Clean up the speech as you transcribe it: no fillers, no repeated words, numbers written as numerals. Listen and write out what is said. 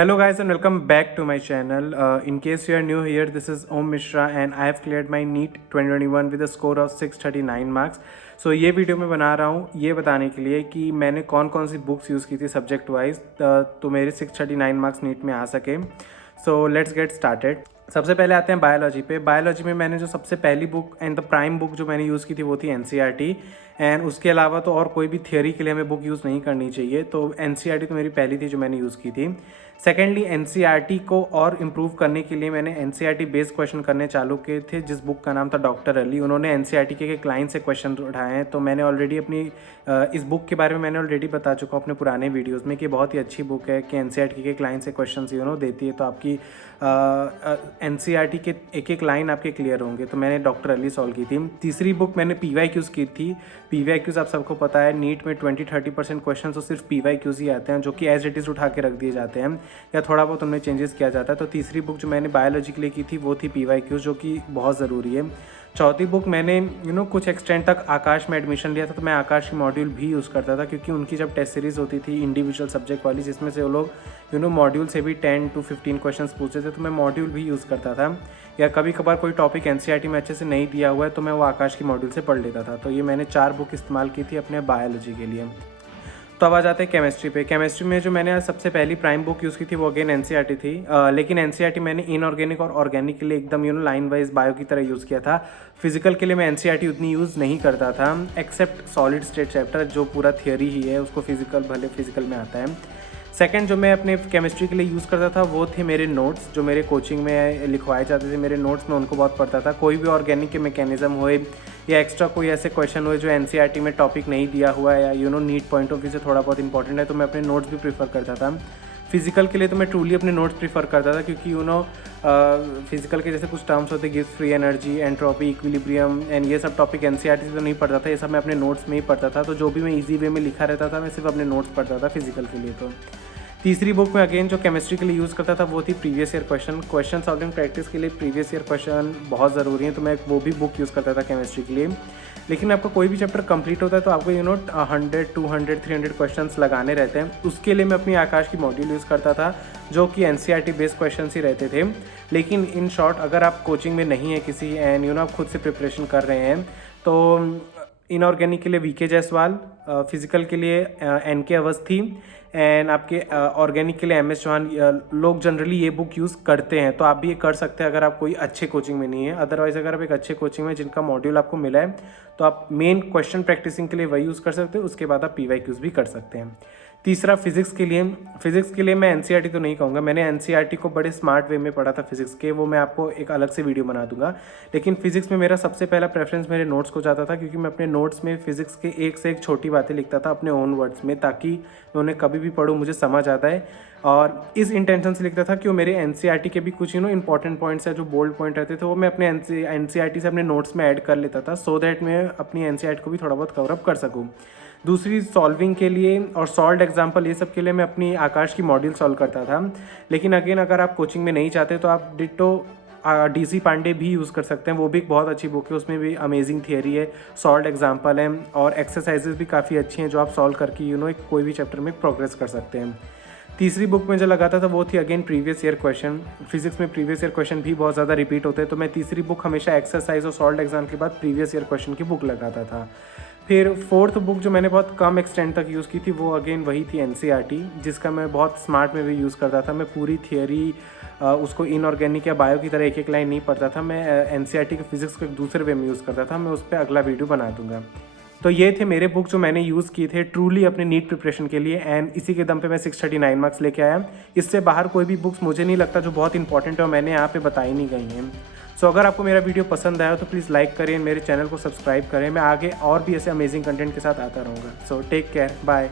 Hello guys and welcome back to my channel. In case you are new here, this is Om Mishra and I have cleared my NEET 2021 with a score of 639 marks. So ये video मैं बना रहा हूँ ये बताने के लिए कि मैंने कौन कौन सी बुक्स यूज़ की थी सब्जेक्ट वाइज तो मेरे 639 मार्क्स नीट में आ सके. So let's get started. सबसे पहले आते हैं बायोलॉजी पे. बायोलॉजी में मैंने जो सबसे पहली book and the prime book जो मैंने यूज़ की थी वो थी एनसीईआरटी. एंड उसके अलावा तो और कोई भी थियोरी के लिए हमें बुक यूज़ नहीं करनी चाहिए. तो एनसीईआरटी तो मेरी पहली थी जो मैंने यूज़ की थी. सेकेंडली एनसीईआरटी को और इम्प्रूव करने के लिए मैंने एनसीईआरटी बेस्ड क्वेश्चन करने चालू किए थे जिस बुक का नाम था डॉक्टर अली. उन्होंने एनसीईआरटी के क्लाइंट से क्वेश्चन उठाए हैं. तो मैंने ऑलरेडी अपनी इस बुक के बारे में मैंने ऑलरेडी बता चुका हूँ अपने पुराने वीडियोस में कि बहुत ही अच्छी बुक है कि एनसीईआरटी के क्लाइंट से क्वेश्चन देती है तो आपकी एनसीईआरटी के एक एक लाइन आपके क्लियर होंगे. तो मैंने डॉक्टर अली सॉल्व की थी. तीसरी बुक मैंने पीवाईक्यूज़ की थी. पीवाईक्यूज़ आप सबको पता है नीट में 20-30% क्वेश्चन तो सिर्फ पीवाईक्यूज़ ही आते हैं जो कि एज इट इज़ उठा के रख दिए जाते हैं या थोड़ा बहुत उनमें चेंजेस किया जाता है. तो तीसरी बुक जो मैंने बायोलॉजी के लिए की थी वो थी पीवाईक्यूज़ जो कि बहुत ज़रूरी है. चौथी बुक मैंने कुछ एक्सटेंड तक आकाश में एडमिशन लिया था तो मैं आकाश की मॉड्यूल भी यूज़ करता था क्योंकि उनकी जब टेस्ट सीरीज़ होती थी इंडिविजुअल सब्जेक्ट वाली जिसमें से वो लोग मॉड्यूल से भी 10 to 15 क्वेश्चंस पूछते थे तो मैं मॉड्यूल भी यूज़ करता था. या कभी कभार कोई टॉपिक एनसीईआरटी में अच्छे से नहीं दिया हुआ है तो मैं वो आकाश की मॉड्यूल से पढ़ लेता था. तो ये मैंने 4 बुक इस्तेमाल की थी अपने बायोलॉजी के लिए. तो अब आ जाते हैं केमिस्ट्री पे. केमिस्ट्री में जो मैंने सबसे पहली प्राइम बुक यूज़ की थी वो अगेन एनसीईआरटी थी. लेकिन एनसीईआरटी मैंने इनऑर्गेनिक और ऑर्गेनिक के लिए एकदम लाइन वाइज बायो की तरह यूज़ किया था. फिजिकल के लिए मैं एनसीईआरटी उतनी यूज़ नहीं करता था एक्सेप्ट सॉलिड स्टेट चैप्टर जो पूरा थियोरी ही है उसको भले फिजिकल में आता है. सेकंड जो मैं अपने केमिस्ट्री के लिए यूज़ करता था वो थे मेरे नोट्स जो मेरे कोचिंग में लिखवाए जाते थे. मेरे नोट्स में उनको बहुत पढ़ता था. कोई भी ऑर्गेनिक के मैकेनिज्म होए या एक्स्ट्रा कोई ऐसे क्वेश्चन हुए जो एनसीईआरटी में टॉपिक नहीं दिया हुआ है या नीट पॉइंट ऑफ व्यू से थोड़ा बहुत इंपॉर्टेंट है तो मैं अपने नोट्स भी प्रीफर करता था. फिजिकल के लिए तो मैं ट्रूली अपने नोट्स प्रीफर करता था क्योंकि फिजिकल के जैसे कुछ टर्म्स होते gives free energy entropy equilibrium and ये सब टॉपिक एनसीईआरटी से तो नहीं पढ़ता था. ये सब मैं अपने नोट्स में ही पढ़ता था. तो जो भी मैं इजी वे में लिखा रहता था मैं सिर्फ अपने नोट्स पढ़ता था फिजिकल के लिए. तो तीसरी बुक में अगेन जो केमिस्ट्री के लिए यूज़ करता था वो थी previous year question solving practice के लिए प्रीवियस ईयर क्वेश्चन बहुत ज़रूरी है तो मैं वो भी बुक यूज़ करता था केमिस्ट्री के लिए. लेकिन आपका कोई भी चैप्टर कंप्लीट होता है तो आपको 100, 200, 300 क्वेश्चन्स लगाने रहते हैं. उसके लिए मैं अपनी आकाश की मॉड्यूल यूज़ करता था जो कि एनसीईआरटी बेस्ड क्वेश्चंस ही रहते थे. लेकिन इन शॉर्ट अगर आप कोचिंग में नहीं है किसी एंड आप खुद से प्रिपरेशन कर रहे हैं तो इनऑर्गेनिक के लिए वीके जायसवाल, फिजिकल के लिए एनके अवस्थी एंड आपके ऑर्गेनिक के लिए एमएस चौहान लोग जनरली ये बुक यूज़ करते हैं. तो आप भी ये कर सकते हैं अगर आप कोई अच्छे कोचिंग में नहीं है. अदरवाइज़ अगर आप एक अच्छे कोचिंग में जिनका मॉड्यूल आपको मिला है तो आप मेन क्वेश्चन प्रैक्टिसिंग के लिए वही यूज़ कर सकते हैं. उसके बाद आप पीवाईक्यूज़ भी कर सकते हैं. तीसरा फिजिक्स के लिए मैं एनसीईआरटी तो नहीं कहूँगा. मैंने एनसीईआरटी को बड़े स्मार्ट वे में पढ़ा था फिजिक्स के. वो मैं आपको एक अलग से वीडियो बना दूंगा. लेकिन फिजिक्स में मेरा सबसे पहला प्रेफरेंस मेरे नोट्स को जाता था क्योंकि मैं अपने नोट्स में फिजिक्स के एक से एक छोटी बातें लिखता था अपने ओन वर्ड्स में ताकि मैं उन्हें कभी भी पढ़ूँ मुझे समझ आता है. और इस इंटेंशन से लिखता था कि वो मेरे एनसीईआरटी के भी कुछ इंपॉर्टेंट पॉइंट्स है जो बोल्ड पॉइंट रहते थे वो मैं अपने एनसीईआरटी से अपने नोट्स में ऐड कर लेता था सो दैट मैं अपनी एनसीईआरटी को भी थोड़ा बहुत कवरअप कर सकूँ. दूसरी सॉल्विंग के लिए और सॉल्व एग्जाम्पल ये सब के लिए मैं अपनी आकाश की मॉड्यूल सॉल्व करता था. लेकिन अगेन अगर आप कोचिंग में नहीं चाहते तो आप डिट्टो डीसी पांडे भी यूज़ कर सकते हैं. वो भी एक बहुत अच्छी बुक है. उसमें भी अमेजिंग थियरी है, सॉल्व एग्जाम्पल है और एक्सरसाइजेज भी काफ़ी अच्छी हैं जो आप सॉल्व करके एक कोई भी चैप्टर में प्रोग्रेस कर सकते हैं. तीसरी बुक में जो लगाता था वो थी again previous year question. Physics में प्रीवियस ईयर क्वेश्चन भी बहुत ज़्यादा रिपीट होते हैं तो मैं तीसरी बुक हमेशा एक्सरसाइज और सॉल्व एग्जाम के बाद प्रीवियस ईयर क्वेश्चन की बुक लगाता था. फिर फोर्थ बुक जो मैंने बहुत कम एक्सटेंड तक यूज़ की थी वो अगेन वही थी एनसीईआरटी जिसका मैं बहुत स्मार्ट में भी यूज़ करता था. मैं पूरी थियरी उसको इनऑर्गेनिक या बायो की तरह एक एक लाइन नहीं पढ़ता था. मैं एनसीईआरटी के फिजिक्स को एक दूसरे वे में यूज़ करता था. मैं उस पर अगला वीडियो बना दूंगा. तो ये थे मेरे बुक जो मैंने यूज़ किए थे ट्रूली अपने नीट प्रिपरेशन के लिए एंड इसी के दम पे मैं 639 मार्क्स लेके आया. इससे बाहर कोई भी बुक्स मुझे नहीं लगता जो बहुत इंपॉर्टेंट है और मैंने यहाँ पे बताई नहीं गई हैं. सो अगर आपको मेरा वीडियो पसंद आया तो प्लीज़ लाइक करें, मेरे चैनल को सब्सक्राइब करें. मैं आगे और भी ऐसे अमेजिंग कंटेंट के साथ आता रहूँगा. So take care, bye.